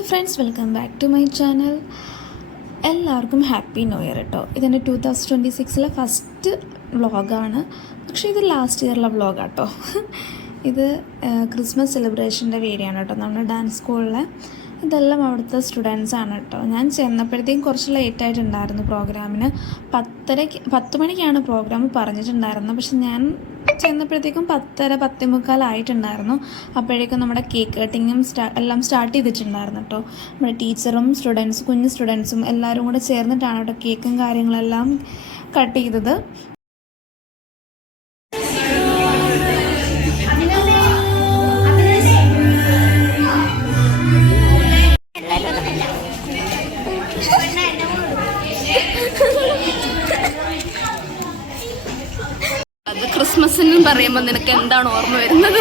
Hello friends, welcome back to my channel. എല്ലാവർക്കും happy new year കേട്ടോ. ഇതെൻ്റെ 2026 first വ്ളോഗാണ്. പക്ഷേ ഇത് ലാസ്റ്റ് ഇയറിലെ വ്ളോഗാട്ടോ. ഇത് ക്രിസ്മസ് സെലിബ്രേഷൻ്റെ വീഡിയോ ആണ് കേട്ടോ. നമ്മുടെ ഡാൻസ് സ്കൂളിലെ ഇതെല്ലാം അവിടുത്തെ സ്റ്റുഡൻസാണ് കേട്ടോ. ഞാൻ ചെന്നപ്പോഴത്തേക്കും കുറച്ച് ലേറ്റായിട്ടുണ്ടായിരുന്നു പ്രോഗ്രാമിന്. 10 മണിക്കാണ് പ്രോഗ്രാം പറഞ്ഞിട്ടുണ്ടായിരുന്നത്. പക്ഷെ ഞാൻ ചെന്നപ്പോഴത്തേക്കും 10:30 10:45 ആയിട്ടുണ്ടായിരുന്നു. അപ്പോഴേക്കും നമ്മുടെ കേക്ക് കട്ടിങ്ങും എല്ലാം സ്റ്റാർട്ട് ചെയ്തിട്ടുണ്ടായിരുന്നു കേട്ടോ. നമ്മുടെ ടീച്ചറും കുഞ്ഞു സ്റ്റുഡൻസും എല്ലാവരും കൂടെ ചേർന്നിട്ടാണ് കേട്ടോ കേക്കും കാര്യങ്ങളെല്ലാം കട്ട് ചെയ്തത്. അത് ക്രിസ്മസിന് പറയുമ്പോൾ നിനക്ക് എന്താണ് ഓർമ്മ വരുന്നത്?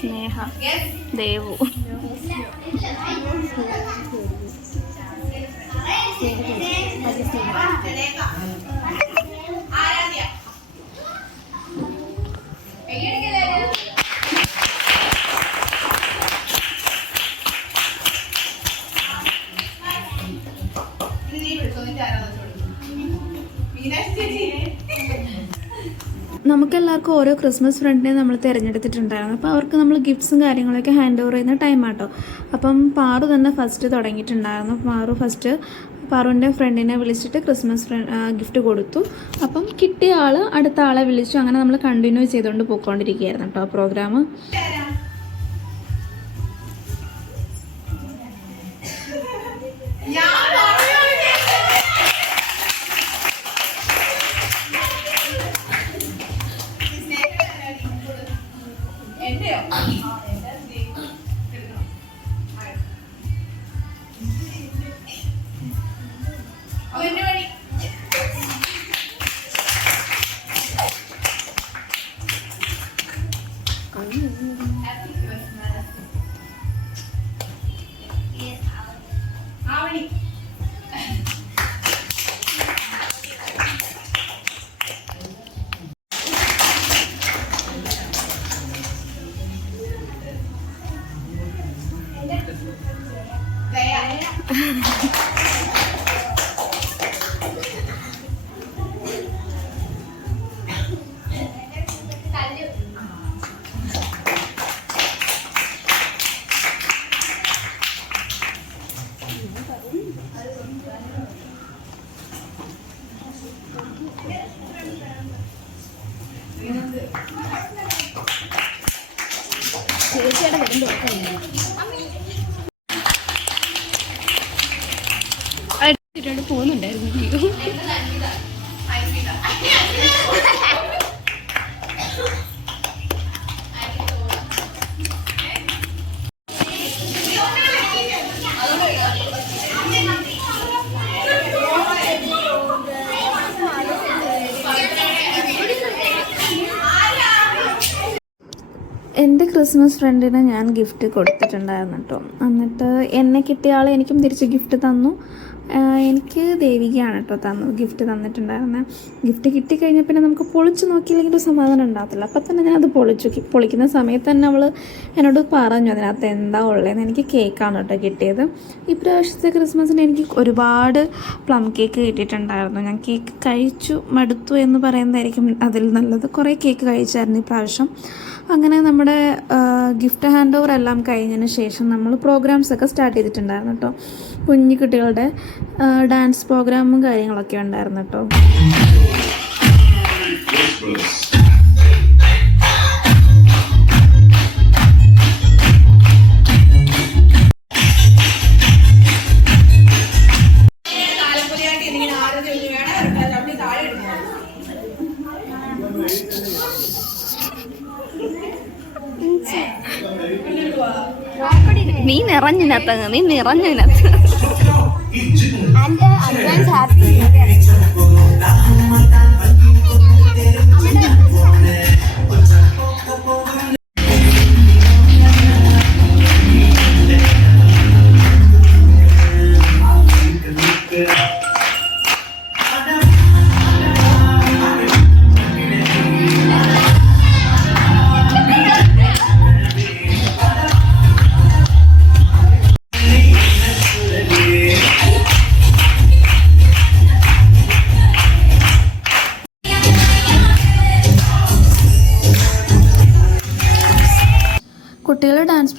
സ്നേഹ, ദേവു, നമുക്കെല്ലാവർക്കും ഓരോ ക്രിസ്മസ് ഫ്രണ്ടിനെ നമ്മൾ തിരഞ്ഞെടുത്തിട്ടുണ്ടായിരുന്നു. അപ്പോൾ അവർക്ക് നമ്മൾ ഗിഫ്റ്റ്സും കാര്യങ്ങളൊക്കെ ഹാൻഡ് ഓവർ ചെയ്യുന്ന ടൈമാട്ടോ. അപ്പം പാറു തന്നെ ഫസ്റ്റ് തുടങ്ങിയിട്ടുണ്ടായിരുന്നു. പാറുവിൻ്റെ ഫ്രണ്ടിനെ വിളിച്ചിട്ട് ക്രിസ്മസ് ഗിഫ്റ്റ് കൊടുത്തു. അപ്പം കിട്ടിയ ആൾ അടുത്ത ആളെ വിളിച്ചു. അങ്ങനെ നമ്മൾ കണ്ടിന്യൂ ചെയ്തുകൊണ്ട് പോയിക്കൊണ്ടിരിക്കുകയായിരുന്നു കേട്ടോ പ്രോഗ്രാം. പോകുന്നുണ്ടായിരുന്നു. എൻ്റെ ക്രിസ്മസ് ഫ്രണ്ടിന് ഞാൻ ഗിഫ്റ്റ് കൊടുത്തിട്ടുണ്ടായിരുന്നു കേട്ടോ. എന്നിട്ട് എന്നെ കിട്ടിയ ആൾ എനിക്കും തിരിച്ച് ഗിഫ്റ്റ് തന്നു. എനിക്ക് ദേവികയാണ് കേട്ടോ ഗിഫ്റ്റ് തന്നിട്ടുണ്ടായിരുന്നത്. ഗിഫ്റ്റ് കിട്ടിക്കഴിഞ്ഞാൽ പിന്നെ നമുക്ക് പൊളിച്ച് നോക്കിയില്ലെങ്കിൽ ഒരു സമാധാനം ഉണ്ടാകത്തില്ല. അപ്പം തന്നെ ഞാനത് പൊളിക്കുന്ന സമയത്ത് തന്നെ അവൾ എന്നോട് പറഞ്ഞു അതിനകത്ത് എന്താ ഉള്ളതെന്ന്. എനിക്ക് കേക്കാണ് കേട്ടോ കിട്ടിയത്. ഇപ്രാവശ്യത്തെ ക്രിസ്മസിന് എനിക്ക് ഒരുപാട് പ്ലം കേക്ക് കിട്ടിയിട്ടുണ്ടായിരുന്നു. ഞാൻ കേക്ക് കഴിച്ചു മടുത്തു എന്ന് പറയുന്നതായിരിക്കും അതിൽ നല്ലത്. കുറേ കേക്ക് കഴിച്ചായിരുന്നു ഇപ്രാവശ്യം. അങ്ങനെ നമ്മുടെ ഗിഫ്റ്റ് ഹാൻഡ് ഓവർ എല്ലാം കഴിഞ്ഞതിന് ശേഷം നമ്മൾ പ്രോഗ്രാംസൊക്കെ സ്റ്റാർട്ട് ചെയ്തിട്ടുണ്ടായിരുന്നു കേട്ടോ. കുഞ്ഞു കുട്ടികളുടെ ഡാൻസ് പ്രോഗ്രാമും കാര്യങ്ങളൊക്കെ ഉണ്ടായിരുന്നു കേട്ടോ. നീ നിറഞ്ഞതിനകത്ത്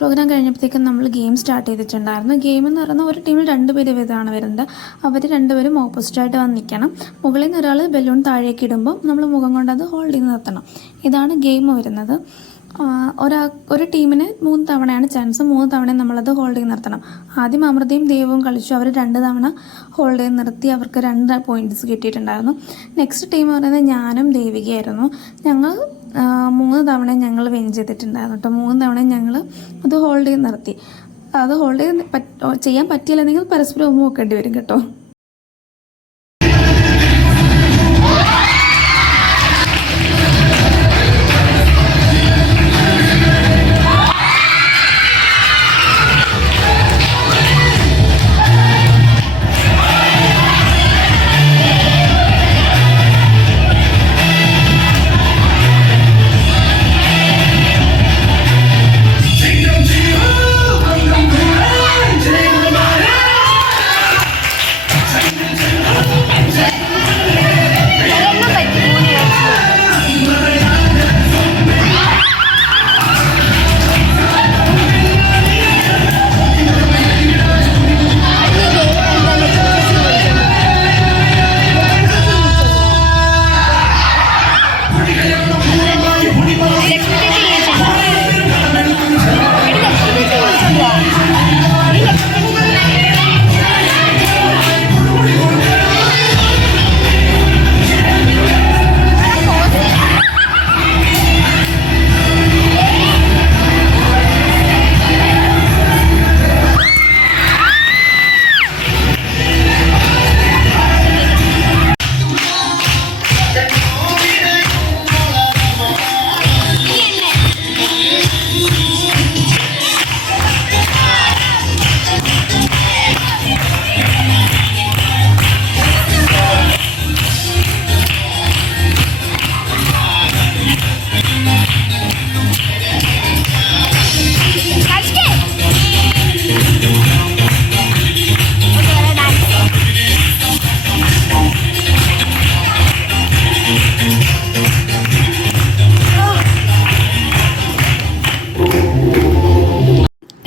പ്രോഗ്രാം കഴിഞ്ഞപ്പോഴത്തേക്കും നമ്മൾ ഗെയിം സ്റ്റാർട്ട് ചെയ്തിട്ടുണ്ടായിരുന്നു. ഗെയിം എന്ന് പറയുന്നത് ഒരു ടീമിൽ 2 പേര് വീതമാണ് വരുന്നത്. അവർ 2 പേരും ഓപ്പോസിറ്റായിട്ട് വന്ന് നിൽക്കണം. മുകളിൽ നിന്ന് ഒരാൾ ബലൂൺ താഴേക്ക് ഇടുമ്പോൾ നമ്മൾ മുഖം കൊണ്ട് അത് ഹോൾഡ് ചെയ്ത് നിർത്തണം. ഇതാണ് ഗെയിം വരുന്നത്. ഒരു ടീമിന് 3 തവണയാണ് ചാൻസ്. 3 തവണയും നമ്മളത് ഹോൾഡ് ചെയ്ത് നിർത്തണം. ആദ്യം അമൃതയും ദേവവും കളിച്ചു. അവർ 2 തവണ ഹോൾഡ് ചെയ്ത് നിർത്തി. അവർക്ക് 2 പോയിൻറ്റ്സ് കിട്ടിയിട്ടുണ്ടായിരുന്നു. നെക്സ്റ്റ് ടീം പറയുന്നത് ഞാനും ദേവികയായിരുന്നു. ഞങ്ങൾ 3 തവണയും ഞങ്ങൾ വിൻ ചെയ്തിട്ടുണ്ടായിരുന്നു കേട്ടോ. 3 തവണയും ഞങ്ങൾ അത് ഹോൾഡ് ചെയ്ത് നിർത്തി. അത് ഹോൾഡ് ചെയ്ത് ചെയ്യാൻ പറ്റിയില്ലെങ്കിൽ പരസ്പരം ഉമ്മ വെക്കേണ്ടി വരും കേട്ടോ.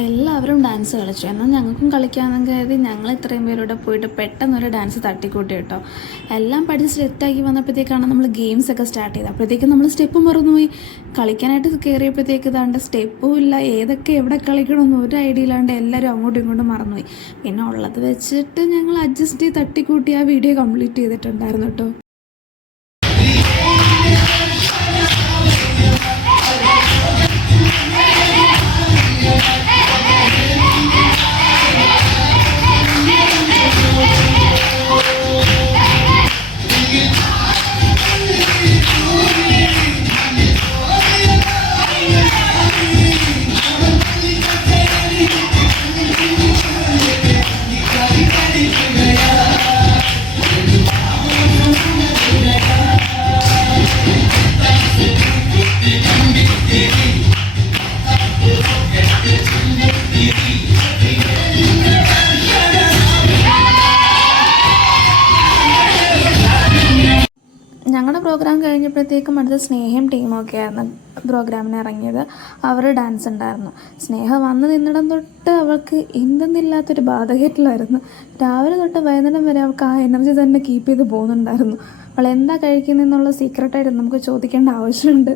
എല്ലാവരും ഡാൻസ് കളിച്ചു. എന്നാൽ ഞങ്ങൾക്കും കളിക്കാമെന്ന് കരുതി ഞങ്ങൾ ഇത്രയും പേരുടെ പോയിട്ട് പെട്ടെന്നൊരു ഡാൻസ് തട്ടിക്കൂട്ടി കേട്ടോ. എല്ലാം പഠിച്ച് സെറ്റാക്കി വന്നപ്പോഴത്തേക്കാണ് നമ്മൾ ഗെയിംസ് ഒക്കെ സ്റ്റാർട്ട് ചെയ്തത്. അപ്പോഴത്തേക്കും നമ്മൾ സ്റ്റെപ്പ് മറന്നുപോയി. കളിക്കാനായിട്ട് കയറിയപ്പോഴത്തേക്ക് ഇതാണ്ട് സ്റ്റെപ്പും ഇല്ല, ഏതൊക്കെ എവിടെ കളിക്കണമെന്ന് ഒരു ഐഡിയ ഇല്ലാണ്ട് എല്ലാവരും അങ്ങോട്ടും ഇങ്ങോട്ടും മറന്നുപോയി. പിന്നെ ഉള്ളത് വെച്ചിട്ട് ഞങ്ങൾ അഡ്ജസ്റ്റ് ചെയ്ത് തട്ടിക്കൂട്ടി ആ വീഡിയോ കംപ്ലീറ്റ് ചെയ്തിട്ടുണ്ടായിരുന്നു കേട്ടോ. ഞങ്ങളുടെ പ്രോഗ്രാം കഴിഞ്ഞപ്പോഴത്തേക്കും അടുത്ത സ്നേഹം ടീമൊക്കെ ആയിരുന്നു പ്രോഗ്രാമിന് ഇറങ്ങിയത്. അവർ ഡാൻസ് ഉണ്ടായിരുന്നു. സ്നേഹ വന്ന് നിന്നിടം തൊട്ട് അവൾക്ക് എന്തെന്നില്ലാത്തൊരു ബാധകേറ്റിലായിരുന്നു. രാവിലെ തൊട്ട് വൈകുന്നേരം വരെ അവൾക്ക് ആ എനർജി തന്നെ കീപ്പ് ചെയ്ത് പോകുന്നുണ്ടായിരുന്നു. അവൾ എന്താ കഴിക്കുന്നതെന്നുള്ള സീക്രട്ടായിട്ട് നമുക്ക് ചോദിക്കേണ്ട ആവശ്യമുണ്ട്.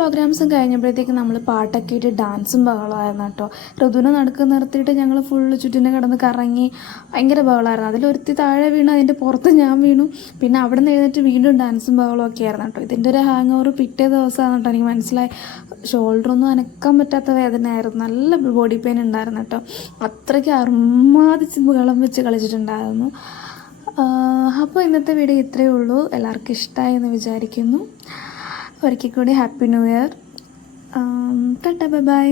പ്രോഗ്രാംസും കഴിഞ്ഞപ്പോഴത്തേക്ക് നമ്മൾ പാട്ടൊക്കെ ഇട്ട് ഡാൻസും ബഹളമായിരുന്നു കേട്ടോ. ഋതുവിനെ നടുക്ക് നിർത്തിയിട്ട് ഞങ്ങൾ ഫുള്ള് ചുറ്റിനെ കിടന്ന് കറങ്ങി ഭയങ്കര ബഹളമായിരുന്നു. അതിലൊരുത്തി താഴെ വീണു, അതിൻ്റെ പുറത്ത് ഞാൻ വീണു. പിന്നെ അവിടെ നിന്ന് എഴുന്നേറ്റ് വീണ്ടും ഡാൻസും ബഹളമൊക്കെ ആയിരുന്നു കേട്ടോ. ഇതിൻ്റെ ഒരു ഹാങ് ഓവർ പിറ്റേ ദിവസമാണ് കേട്ടോ എനിക്ക് മനസ്സിലായി. ഷോൾഡറൊന്നും അനക്കാൻ പറ്റാത്ത വേദനയായിരുന്നു, നല്ല ബോഡി പെയിൻ ഉണ്ടായിരുന്നു കേട്ടോ. അത്രയ്ക്ക് അർമാദിച്ച് ബഹളം വെച്ച് കളിച്ചിട്ടുണ്ടായിരുന്നു. അപ്പോൾ ഇന്നത്തെ വീഡിയോ ഇത്രയേ ഉള്ളൂ. എല്ലാവർക്കും ഇഷ്ടമായി എന്ന് വിചാരിക്കുന്നു. ഒരിക്കൽ കൂടി happy new year. Tata bye bye.